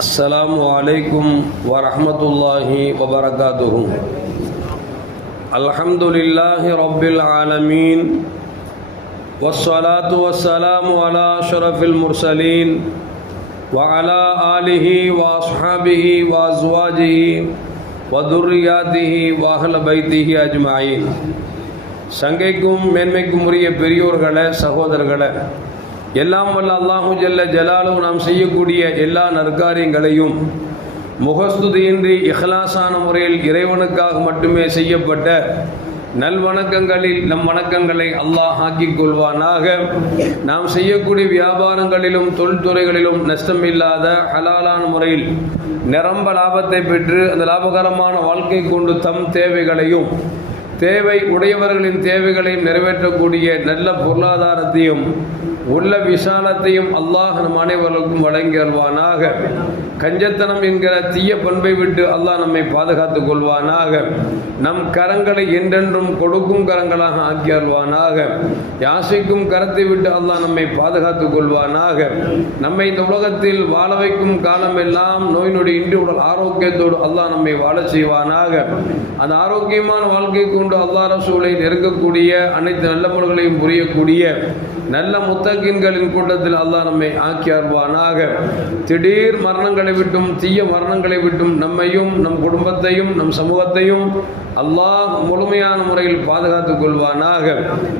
السلام عليكم ورحمة الله وبركاته الحمد لله رب العالمين والصلاة والسلام على أشرف المرسلين وعلى آله وأصحابه وأزواجه وذرياته وأهل بيته أجمعين சங்கைக்கும் மேன்மைக்கும் உரிய பெரியோர்களே சகோதரர்களே எல்லாம் வல்ல அல்லாஹு ஜல்ல ஜலாலும் நாம் செய்யக்கூடிய எல்லா நற்காரியங்களையும் முகஸ்துதியின்றி இஹ்லாசான முறையில் இறைவனுக்காக மட்டுமே செய்யப்பட்ட நல்வணக்கங்களில் நம் வணக்கங்களை அல்லாஹ் ஆக்கிக் கொள்வானாக. நாம் செய்யக்கூடிய வியாபாரங்களிலும் தொழில்துறைகளிலும் நஷ்டமில்லாத ஹலாலான முறையில் நிரம்ப லாபத்தை பெற்று அந்த லாபகரமான வாழ்க்கை கொண்டு தம் தேவைகளையும் தேவை உடையவர்களின் தேவைகளையும் நிறைவேற்றக்கூடிய நல்ல பொருளாதாரத்தையும் உள்ள விசாலத்தையும் அல்லாஹ் நம் அனைவருக்கும் வழங்கி அல்வானாக கஞ்சத்தனம் என்கிற தீய பண்பை விட்டு அல்லாஹ் நம்மை பாதுகாத்துக் கொள்வானாக. நம் கரங்களை என்றென்றும் கொடுக்கும் கரங்களாக ஆக்கி அல்வானாக யாசிக்கும் கரத்தை விட்டு அல்லாஹ் நம்மை பாதுகாத்துக் கொள்வானாக. நம்மை இந்த உலகத்தில் வாழ வைக்கும் காலமெல்லாம் நோய் நொடி இன்றி உடல் ஆரோக்கியத்தோடு அல்லாஹ் நம்மை வாழ செய்வானாக. அந்த ஆரோக்கியமான வாழ்க்கை கொண்டு அல்லாஹ் ரசூலை நெருங்கக்கூடிய அனைத்து நல்ல புரியக்கூடிய நல்ல முத்தகின்களின் கூட்டத்தில் அல்லாஹ் நம்மை ஆக்கி அருவானாக திடீர் மரணங்களை விட்டும் தீய மரணங்களை விட்டும் நம்மையும் நம் குடும்பத்தையும் நம் சமூகத்தையும் அல்லாஹ் முழுமையான முறையில் பாதுகாத்துக் கொள்வானாக.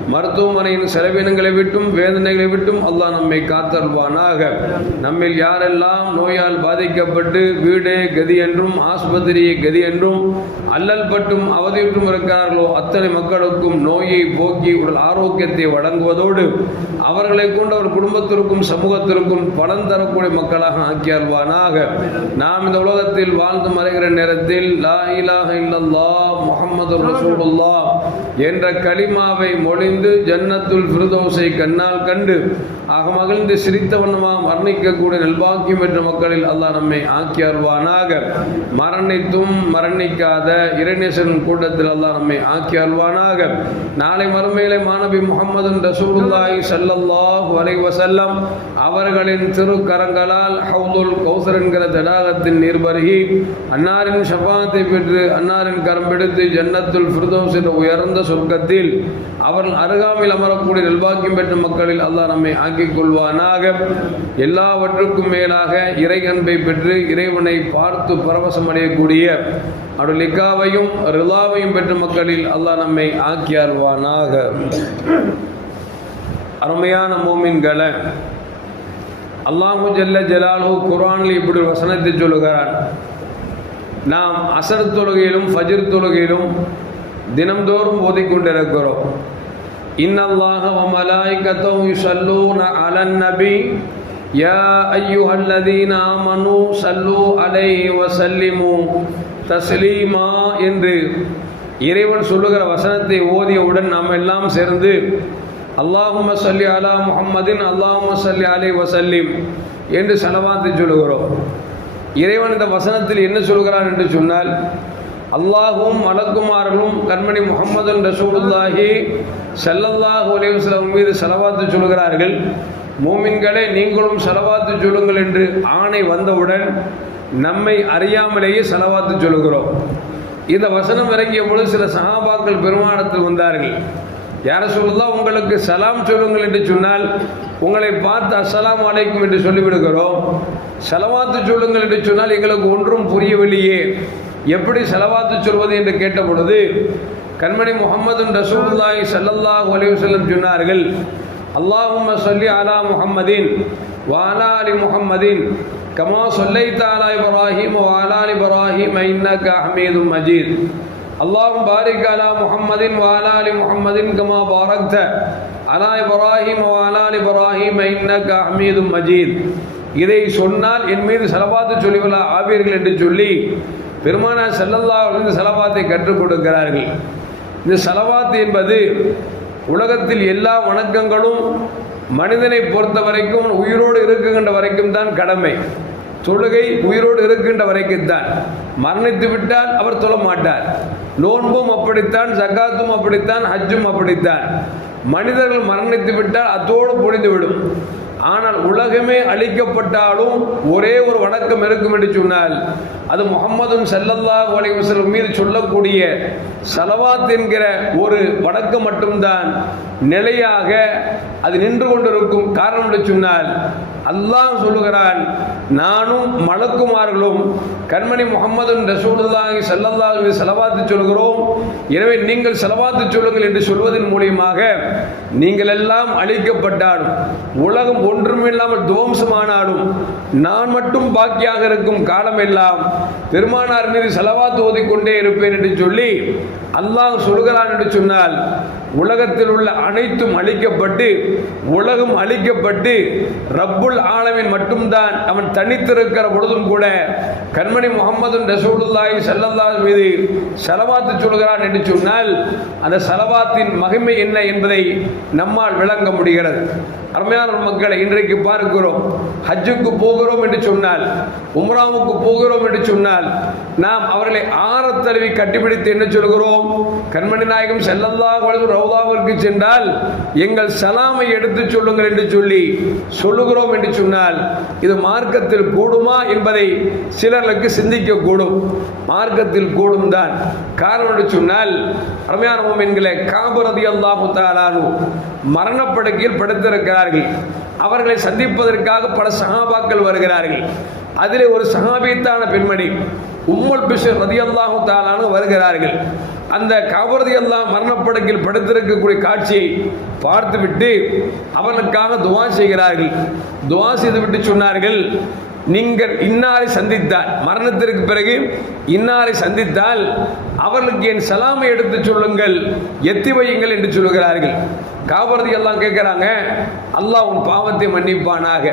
மருத்துவமனையின் செலவினங்களை விட்டும் வேதனைகளை விட்டும் அல்லாஹ் நம்மை காத்தல்வானாக நம்மில் யாரெல்லாம் நோயால் பாதிக்கப்பட்டு வீடே கதி என்றும் ஆஸ்பத்திரியை கதி என்றும் அல்லல் பட்டும் அவதியுற்றும் இருக்கிறார்களோ அத்தனை மக்களுக்கும் நோயை போக்கி உடல் ஆரோக்கியத்தை வழங்குவதோடு அவர்களை கொண்டு அவர் குடும்பத்திற்கும் சமூகத்திற்கும் பலன் தரக்கூடிய மக்களாக ஆக்கி நாம் இந்த உலகத்தில் வாழ்ந்து மறைகிற நேரத்தில் லா இலாஹ محمد رسول الله. என்ற கலிமாவை மொழிந்து ஜன்னத்துல் ஃபிர்தௌஸை கண்ணால் கண்டு ஆக மகிழ்ந்து சிரித்த மரணிக்கக்கூடிய நல்பாக்கியம் என்ற மக்களில் அல்லாஹ் நம்மை ஆக்கி அருவானாக மரணித்தும் மரணிக்காத இறைநேசன் கூட்டத்தில் அல்லாஹ் நம்மை ஆக்கி அருவானாக நாளை மறுமையிலே மாணவி முகமது ரசூலுல்லாஹி சல்லல்லாஹ் அலைஹி செல்லம் அவர்களின் திருக்கரங்களால் ஹவுதுல் கௌசர் என்கிற தடாகத்தின் நீர் பருகி அன்னாரின் ஷபாத்தை பெற்று அன்னாரின் கரம் பிடித்து ஜன்னத்துல் ஃபிர்தௌஸ் என்ற உயர்ந்த பரந்த சொர்க்கத்தில் அவர்கள் அருகாமையில் அமரக்கூடிய நல்வாக்கியம் பெற்ற மக்களில் அல்லாஹ் நம்மை ஆக்கிக் கொள்வானாக எல்லாவற்றுக்கும் மேலாக இறை அன்பை பெற்று இறைவனை பார்த்து பரவசம் அடையக்கூடிய அவருடைய லிக்காவையும் ரிலாவையும் பெற்ற மக்களில் அல்லாஹ் நம்மை ஆக்கி அருவானாக அருமையான மோமின்களை அல்லாஹு ஜல்ல ஜலாலு குரானில் இப்படி ஒரு வசனத்தை சொல்லுகிறான் நாம் அசர் தொழுகையிலும் ஃபஜிர் தொழுகையிலும் தினம்தோறும் ஓதிக்கொண்டிருக்கிறோம் இன்னல்லாஹ வ மலாயிகத்தஹு அலன் நபி. யா அய்யுஹல்லதீன ஆமனு சல்லு அலைஹி வ சல்லிமு தஸ்லீமா என்று இறைவன் சொல்லுகிற வசனத்தை ஓதியவுடன் நாம் எல்லாம் சேர்ந்து அல்லாஹும சல்லி அலா முஹம்மதின் அல்லாஹும சல்லி அலை வசல்லிம் என்று சலவாத்தை சொல்லுகிறோம். இறைவன் இந்த வசனத்தில் என்ன சொல்கிறான் என்று சொன்னால் அல்லாஹும் மலக்குமார்களும் கண்மணி முகமது ரசூலுல்லாஹி செல்லல்லாஹு அலைவசலம் மீது செலவாத்து சொல்கிறார்கள். மூமின்களே நீங்களும் செலவாத்து சொல்லுங்கள் என்று ஆணை வந்தவுடன் நம்மை அறியாமலேயே செலவாத்து சொல்லுகிறோம். இந்த வசனம் இறங்கிய பொழுது சில சகாபாக்கள் பெருமானத்தில் வந்தார்கள். யார சொல்லுதா உங்களுக்கு சலாம் சொல்லுங்கள் என்று சொன்னால் உங்களை பார்த்து அஸ்ஸலாம் அலைக்கும் என்று சொல்லிவிடுகிறோம். செலவாத்து சொல்லுங்கள் என்று சொன்னால் எங்களுக்கு ஒன்றும் புரியவில்லையே. எப்படி செலவாத்து சொல்வது என்று கேட்ட பொழுது கண்மணி முகமது ரசூலுல்லாஹி சல்லல்லாஹு அலிவசல்லம் சொன்னார்கள் அல்லாஹும் சொல்லி அலா முகம்மதின் வாலா அலி முகம்மதின் கமா சொல்லை தாலா இப்ராஹிம் வாலா அலி இப்ராஹிம் இன்னக மஜீத். அல்லாஹும் பாரிக் அலா முகம்மதின் வாலா அலி முகம்மதின் கமா பாரக்த அலா இப்ராஹிம் வாலா அலி இப்ராஹிம் இன்னக ஹமீதும் மஜீத். இதை சொன்னால் என் மீது செலவாத்து சொல்லிவிழா ஆவீர்கள் என்று சொல்லி பெருமானார் செல்லல்லா இந்த செலவாத்தை கற்றுக் கொடுக்கிறார்கள். இந்த செலவாத்து என்பது உலகத்தில் எல்லா வணக்கங்களும் மனிதனை பொறுத்த வரைக்கும் உயிரோடு இருக்குகின்ற வரைக்கும் தான் கடமை. தொழுகை உயிரோடு இருக்கின்ற வரைக்கும் தான். மரணித்து விட்டால் அவர் தொழ மாட்டார். நோன்பும் அப்படித்தான் ஜக்காத்தும் அப்படித்தான் ஹஜ்ஜும் அப்படித்தான். மனிதர்கள் மரணித்து விட்டால் அத்தோடு புரிந்துவிடும் ஆனால் உலகமே அழிக்கப்பட்டாலும் ஒரே ஒரு வணக்கம் இருக்கும் என்று சொன்னால் அது முகம்மதும் செல்லல்லா அலைஹி மீது சொல்லக்கூடிய சலவாத் என்கிற ஒரு வணக்கம் மட்டும்தான் நிலையாக அது நின்று கொண்டிருக்கும் காரணம் என்று சொன்னால் அல்லாஹ் சொல்லுகிறான் நானும் மலக்குமார்களும் கண்மணி முகமது ரசூலுல்லாஹி ஸல்லல்லாஹு அலைஹி செலவாத்து சொல்கிறோம். எனவே நீங்கள் செலவாத்து சொல்லுங்கள் என்று சொல்வதன் மூலியமாக நீங்கள் எல்லாம் அழிக்கப்பட்டாலும் உலகம் ஒன்றுமில்லாமல் துவம்சமானாலும் நான் மட்டும் பாக்கியாக இருக்கும் காலம் எல்லாம் பெருமானார் மீது செலவாத்து ஓதிக்கொண்டே இருப்பேன் என்று சொல்லி அல்லாஹ் சொல்கிறான் என்று சொன்னால் உலகத்தில் உள்ள அனைத்தும் அழிக்கப்பட்டு உலகம் அழிக்கப்பட்டு ரப்பு ரப்புல் ஆலமின் மட்டும்தான். அவன் தனித்திருக்கிற பொழுதும் கூட கண்மணி முகமது ரசூலுல்லாஹி செல்லல்லா மீது செலவாத்து சொல்கிறான் என்று சொன்னால் அந்த செலவாத்தின் மகிமை என்ன என்பதை நம்மால் விளங்க முடிகிறது. அருமையான மக்களை இன்றைக்கு பார்க்கிறோம். ஹஜ்ஜுக்கு போகிறோம் என்று சொன்னால் உம்ராவுக்கு போகிறோம் என்று சொன்னால் நாம் அவர்களை ஆரத்தழுவி கட்டிப்பிடித்து என்ன சொல்கிறோம்? கண்மணி நாயகம் செல்லல்லா ரவுதாவிற்கு சென்றால் எங்கள் சலாமை எடுத்துச் சொல்லுங்கள் என்று சொல்லி சொல்லுகிறோம் என்று சொன்னால் இது மார்க்கத்தில் கூடுமா என்பதை சிலர்களுக்கு சிந்திக்கக்கூடும். மார்க்கத்தில் கூடும் தான். காரணம் என்று சொன்னால் அருமையான என்கிற காபரதி அல்லாஹு தாலானு மரணப்படுக்கையில் படுத்திருக்கிறார்கள். அவர்களை சந்திப்பதற்காக பல சகாபாக்கள் வருகிறார்கள். அதிலே ஒரு சகாபித்தான பெண்மணி உம்முல் பிஷர் ரதி அல்லாஹு தாலானு வருகிறார்கள். அந்த கவரதி எல்லாம் மரணப்படுக்கையில் படுத்திருக்கக்கூடிய காட்சியை பார்த்துவிட்டு அவனுக்காக துவா செய்கிறார்கள். துவா செய்துவிட்டு சொன்னார்கள் நீங்கள் இன்னாரை சந்தித்தால் மரணத்திற்கு பிறகு இன்னாரை சந்தித்தால் அவர்களுக்கு என் சலாமை எடுத்து சொல்லுங்கள் எத்தி வையுங்கள் என்று சொல்லுகிறார்கள். காபரதி எல்லாம் கேட்குறாங்க அல்லாஹ் உன் பாவத்தை மன்னிப்பானாக.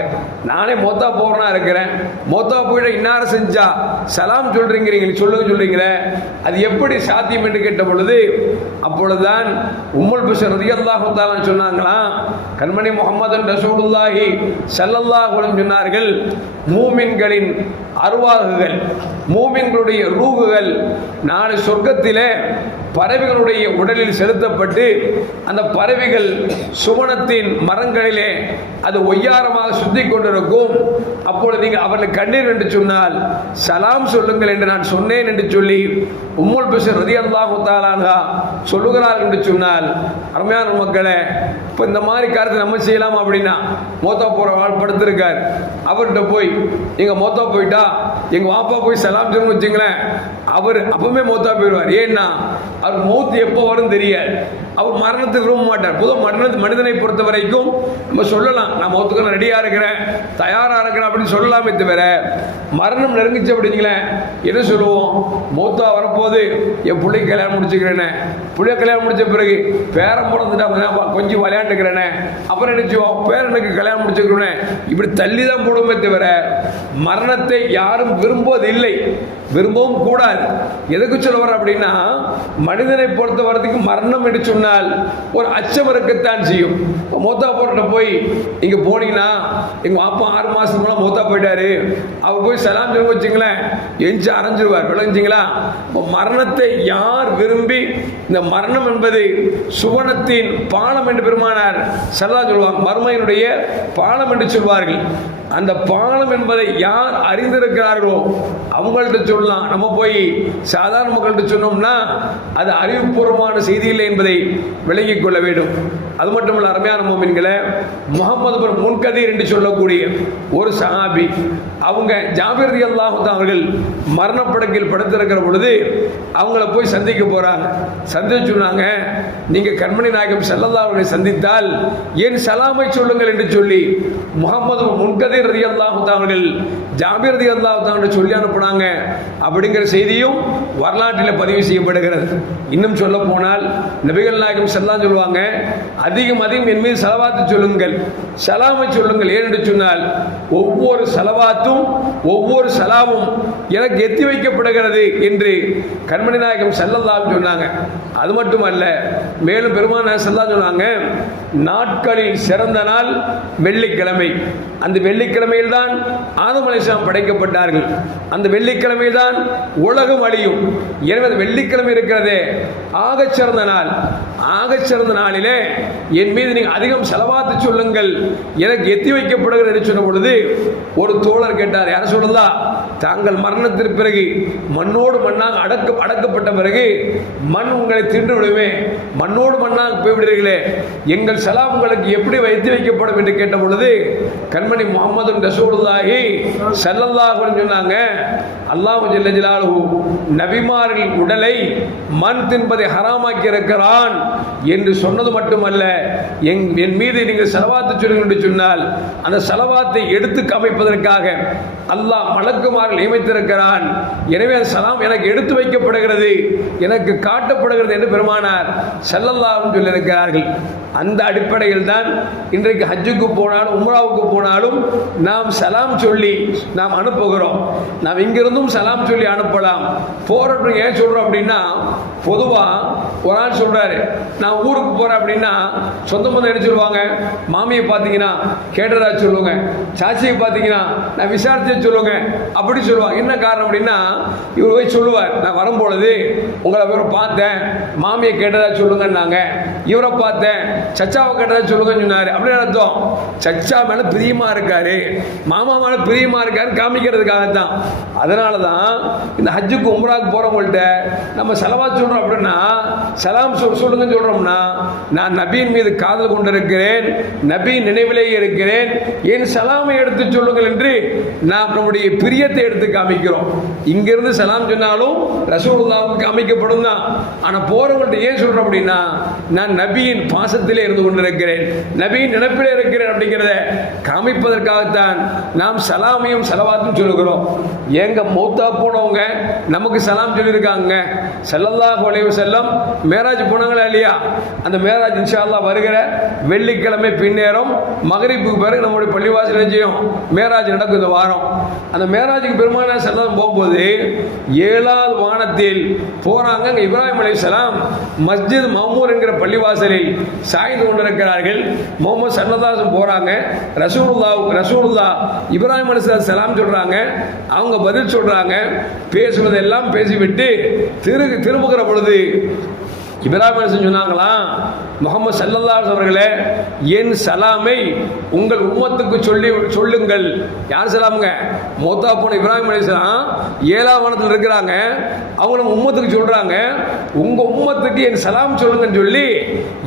நானே மொத்தா போகிறனா இருக்கிறேன். மொத்தா போயிட இன்னார செஞ்சா? சலாம் சொல்றீங்க சொல்லுங்க சொல்கிறீங்களே அது எப்படி சாத்தியம் என்று கேட்ட பொழுது அப்பொழுதுதான் உம்மல் பிஷர் ரதி அல்லாஹு சொன்னாங்களாம் கண்மணி முகமது ரசூலுல்லாஹி ஸல்லல்லாஹு சொன்னார்கள் மூமின்களின் அருவாகுகள் மூமின்களுடைய ரூகுகள் நாளை சொர்க்கத்திலே பறவைகளுடைய உடலில் செலுத்தப்பட்டு அந்த பறவைகள் சுவனத்தின் மரங்களிலே அது ஒய்யாரமாக சுத்தி கொண்டிருக்கும். அப்பொழுது நீங்கள் அவர்கள் கண்ணீர் என்று சொன்னால் சலாம் சொல்லுங்கள் என்று நான் சொன்னேன் என்று சொல்லி உம்முல் பிசர் ரதி அல்லாஹு சொல்லுகிறார் என்று சொன்னால் அருமையான மக்களே இப்போ இந்த மாதிரி காரியத்தை நம்ம செய்யலாம் அப்படின்னா மோத்தா போகிற வாழ் படுத்திருக்கார். அவர்கிட்ட போய் நீங்கள் மோத்தா போயிட்டா? எங்கள் வாப்பா போய் சலாம் சொல்லணும்னு வச்சுங்களேன் அவர் அப்பவுமே மோத்தா போயிடுவார். ஏன்னா அவர் மௌத் எப்போ வரும் தெரியாது. அவர் மரணத்துக்கு விரும்ப மாட்டார். பொதுவாக மரணத்து மனிதனை பொறுத்த வரைக்கும் நம்ம சொல்லலாம் நான் மௌத்துக்கு நான் ரெடியாக இருக்கிறேன் தயாராக இருக்கிறேன் அப்படின்னு சொல்லலாமே தவிர மரணம் நெருங்கிச்சு அப்படிங்களேன் என்ன சொல்லுவோம்? மௌத்தா வரப்போது என் பிள்ளை கல்யாணம் முடிச்சுக்கிறேனே. பிள்ளை கல்யாணம் முடிச்ச பிறகு பேரம் பிறந்துட்டா கொஞ்சம் விளையாண்டுக்கிறேனே. அப்புறம் நினைச்சுவோம் பேரனுக்கு கல்யாணம் முடிச்சுக்கிறேனே. இப்படி தள்ளி தான் போடுமே தவிர மரணத்தை யாரும் விரும்புவதில்லை. விரும்பவும் கூடாது. எதுக்கு சொல்ல வர அப்படின்னா மனிதனை பொறுத்த வரதுக்கு மரணம் என்று சொன்னால் ஒரு அச்சம் இருக்கத்தான் செய்யும். மோத்தா போட்ட போய் இங்கே போனீங்கன்னா எங்கள் அப்பா ஆறு மாசம் மூலம் மூத்தா போயிட்டாரு. அவர் போய் சலாம் சொல்லி வச்சுங்களேன் எஞ்சி அரைஞ்சிருவார். விளங்குச்சிங்களா இப்போ மரணத்தை யார் விரும்பி இந்த மரணம் என்பது சுவனத்தின் பாலம் என்று பெருமானார் சல்லா சொல்லுவாங்க மர்மையினுடைய பாலம் என்று சொல்வார்கள். அந்த பாலம் என்பதை யார் அறிந்திருக்கிறார்களோ அவங்கள்ட்ட சொல்லலாம் நம்ம போய் சாதாரண மக்கள்கிட்ட சொன்னோம்னா அது அறிவுபூர்வமான செய்தி இல்லை என்பதை விளங்கிக் கொள்ள வேண்டும். அது மட்டுமல்ல அருமையான மோமின்களை முகமது பின் முன்கதீர் என்று சொல்லக்கூடிய ஒரு சஹாபி அவங்க ஜாபிர் ரதி அல்லாஹு அவர்கள் மரணப்படுக்கையில் படுத்திருக்கிற பொழுது அவங்கள போய் சந்திக்க போறாங்க. சந்திச்சு சொன்னாங்க நீங்க கண்மணி நாயகம் செல்லல்லா அவர்களை சந்தித்தால் என் சலாமை சொல்லுங்கள்? என்று சொல்லி முகமது முன்கதீர் ரதி அல்லாஹு அவர்கள் ஜாபிர் ரதி அல்லாஹு சொல்லி அனுப்புனாங்க. அப்படிங்கிற செய்தியும் வரலாற்றில் பதிவு செய்யப்படுகிறது. இன்னும் சொல்ல போனால் நபிகள் நாயகம் செல்லாம் சொல்லுவாங்க அதிகம் அதிகம் என் மீது செலவாத்து சொல்லுங்கள். சலாமை சொல்லுங்கள். ஏனென்று சொன்னால் ஒவ்வொரு செலவாத்தும் ஒவ்வொரு செலாவும் எனக்கு எத்தி வைக்கப்படுகிறது என்று கண்மணி நாயகம் செல்லல்லாம் சொன்னாங்க. அது மட்டுமல்ல மேலும் பெருமான செல்லாம் சொன்னாங்க நாட்களில் சிறந்த நாள் வெள்ளிக்கிழமை. அந்த வெள்ளிக்கிழமையில் தான் ஆதம் அலிஸ்லாம் படைக்கப்பட்டார்கள். அந்த வெள்ளிக்கிழமை தான் உலகம் அழியும். எனவே வெள்ளிக்கிழமை இருக்கிறதே. ஆக சிறந்த நாள். ஆகச்சிறந்த நாளிலே என் மீது நீங்கள் அதிகம் செலவாத்து சொல்லுங்கள். எனக்கு எத்தி வைக்கப்படுகிற என்று சொன்ன பொழுது ஒரு தோழர் கேட்டார் யார் சொல்றதா? தாங்கள் மரணத்திற்கு பிறகு மண்ணோடு மண்ணாக அடக்க அடக்கப்பட்ட பிறகு மண் உங்களை தின்று விடுமே. மண்ணோடு மண்ணாக போய்விடுகிறீர்களே. எங்கள் சலாம் உங்களுக்கு எப்படி வைத்து வைக்கப்படும் என்று கேட்ட பொழுது கண்மணி முகமது ரசூலுல்லாஹி ஸல்லல்லாஹு சொன்னாங்க அல்லாஹ் ஜல்ல நபிமாரின் உடலை மண் தின்பதை ஹராமாக்கி இருக்கிறான் என்று சொன்னது மட்டுமல்ல என் என் மீது நீங்கள் செலவாத்து சொல்லுங்கள் என்று சொன்னால் அந்த செலவாத்தை எடுத்து கமைப்பதற்காக அல்லாஹ் அல்லாஹ் நியமித்திருக்கிறான். எனவே சலாம் எனக்கு எடுத்து வைக்கப்படுகிறது எனக்கு காட்டப்படுகிறது என்று பெருமானார் செல்லல்லாவும் சொல்லியிருக்கிறார்கள். அந்த அடிப்படையில் தான் இன்றைக்கு ஹஜ்ஜுக்கு போனாலும் உம்ராவுக்கு போனாலும் நாம் சலாம் சொல்லி நாம் அனுப்புகிறோம். நாம் இங்கிருந்தும் சலாம் சொல்லி அனுப்பலாம். போறோம் ஏன் சொல்றோம் அப்படின்னா பொதுவாக ஒரு ஆள் சொல்கிறாரு நான் ஊருக்கு போகிறேன் அப்படின்னா சொந்த பந்தம் என்ன சொல்லுவாங்க மாமியை பார்த்தீங்கன்னா கேட்டதா சொல்லுவாங்க சாச்சியை பார்த்தீங்கன்னா நான் விசாரிச்சு சொல்லுங்க. அப்படி சொல்லுவாங்க. என்ன காரணம் அப்படின்னா இவர் போய் சொல்லுவார் நான் வரும்பொழுது உங்களை இவரை பார்த்தேன். மாமியை கேட்டதா சொல்லுங்கன்னாங்க. இவரை பார்த்தேன். சச்சாவை கேட்டதா சொல்லுங்கன்னு சொன்னார். அப்படின்னு அர்த்தம். சச்சா மேலே பிரியமாக இருக்காரு. மாமா மேலே பிரியமாக இருக்காருன்னு இருக்காரு காமிக்கிறதுக்காகத்தான். அதனால தான் இந்த ஹஜ்ஜுக்கு உம்ராக்கு போகிறவங்கள்ட்ட நம்ம செலவாக சொல்கிறோம் சொல்கிறோம் அப்படின்னா சலாம் சொல் சொல்லுங்கன்னு சொல்றோம்னா நான் நபியின் மீது காதல் கொண்டிருக்கிறேன் நபி நினைவிலேயே இருக்கிறேன் என் சலாமை எடுத்து சொல்லுங்கள் என்று நாம் நம்முடைய பிரியத்தை எடுத்து காமிக்கிறோம். இங்கிருந்து சலாம் சொன்னாலும் ரசூலுல்லாவுக்கு அமைக்கப்படும் தான். ஆனா போகிறவங்கள்ட்ட ஏன் சொல்றோம் அப்படின்னா நான் நபியின் பாசத்திலே இருந்து கொண்டிருக்கிறேன் நபியின் நினைப்பிலே இருக்கிறேன் அப்படிங்கிறத காமிப்பதற்காகத்தான் நாம் சலாமையும் சலவாத்தும் சொல்லுகிறோம். எங்க மௌத்தா போனவங்க நமக்கு சலாம் சொல்லியிருக்காங்க. சல்லாஹ் அலைஹி வஸல்லம் மேராஜ் போனாங்களா இல்லையா? அந்த மேராஜ் இன்ஷால்லா வருகிற வெள்ளிக்கிழமை பின்னேரம் மகரிப்புக்கு பிறகு நம்முடைய பள்ளிவாசல் செய்யும்? மேராஜ் நடக்கும் இந்த வாரம். அந்த மேராஜுக்கு பெருமான செல்லம் போகும்போது ஏழாவது வானத்தில் போறாங்க. அங்க இப்ராஹிம் சலாம் மஸ்ஜித் மஹமூர் என்கிற பள்ளிவாசலில் சாய்ந்து கொண்டிருக்கிறார்கள். முகமது சன்னதாசன் போறாங்க. ரசூலுல்லா ரசூலுல்லா இப்ராஹிம் அலி சலாம் சொல்றாங்க. அவங்க பதில் சொல்றாங்க. பேசுனதெல்லாம் பேசிவிட்டு திரு திரும்புகிற பொழுது இப்ராஹிம் சொன்னாங்களாம் முகமது சல்லல்லாஹு அவர்களே என் சலாமை உங்கள் உம்மத்துக்கு சொல்லி சொல்லுங்கள். யார் சலாமுங்க? மோத்தா போன இப்ராஹிம் அலிஸ்லாம் ஏழாம் வனத்தில் இருக்கிறாங்க. அவங்கள உம்மத்துக்கு சொல்கிறாங்க உங்கள் உம்மத்துக்கு என் சலாம் சொல்லுங்கன்னு சொல்லி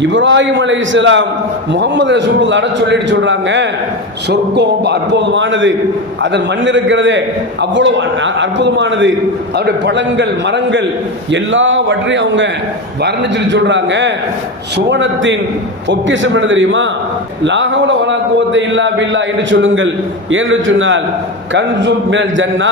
இப்ராஹிம் அலைஹிஸ்ஸலாம் முகமது அட சொல்லிட்டு சொல்கிறாங்க சொர்க்கம் அற்புதமானது. அதன் மண் இருக்கிறதே அவ்வளவு அற்புதமானது. அவருடைய பழங்கள் மரங்கள் எல்லாவற்றையும் அவங்க சொல்லி சொல்றாங்க சுவனத்தின் பொக்கிசம் என்ன தெரியுமா? லாகவல வனாத்துவத்தை இல்லா பில்லா என்று சொல்லுங்கள். என்று சொன்னால் கன்சும் மேல் ஜன்னா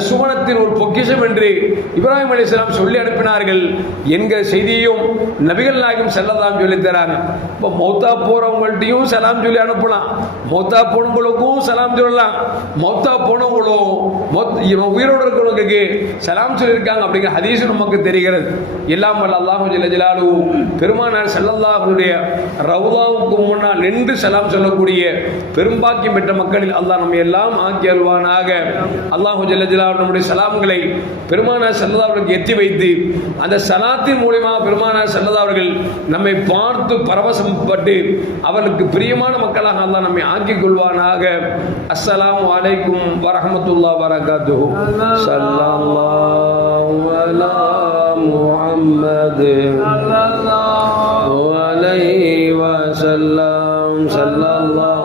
சுவனத்தின் ஒரு பொக்கிஷம் என்று இப்ராஹிம் அலைஹிஸ்ஸலாம் சொல்லி அனுப்பினார்கள் என்கிற செய்தியையும் நபிகள் நாயகம் செல்லலாம் சொல்லி தராங்க இப்போ மௌத்தா போறவங்கள்ட்டையும் செலாம் சொல்லி அனுப்பலாம். மௌத்தா போனவங்களுக்கும் செலாம் சொல்லலாம். மௌத்தா போனவங்களும் மொத்- இவன் உயிரோடு இருக்கிறவங்களுக்கு சலாம் சொல்லியிருக்காங்க அப்படிங்கிற ஹதீஸ் நமக்கு தெரிகிறது. எல்லாம் வல்ல அல்லாஹு ஜல்ல ஜலாலு. பெருமானார் செல்லல்லாஹுடைய ரவுதாவுக்கு முன்னால் நின்று செலாம் சொல்லக்கூடிய பெரும்பாக்கியம் பெற்ற மக்களில் அல்லாஹ் நம்ம எல்லாம் ஆக்கி அல்வானாக அல்லாஹு ஜல்ல ஜலாலு நம்முடைய சலாம்களை பெருமானார் ஸல்லல்லாஹு அவர்களுக்கு எத்தி வைத்து அந்த சலாத்தின் மூலியமாக பெருமானார் ஸல்லல்லாஹு அவர்கள் நம்மை பார்த்து பரவசப்பட்டு அவர்களுக்கு பிரியமான மக்களாக அல்லாஹ் நம்மை ஆக்கிக் கொள்வானாக அஸ்ஸலாமு அலைக்கும் வரஹ்மத்துல்லாஹி வரகாத்துஹு ஸல்லல்லாஹு அலா முஹம்மது عليه وسلم صلى الله على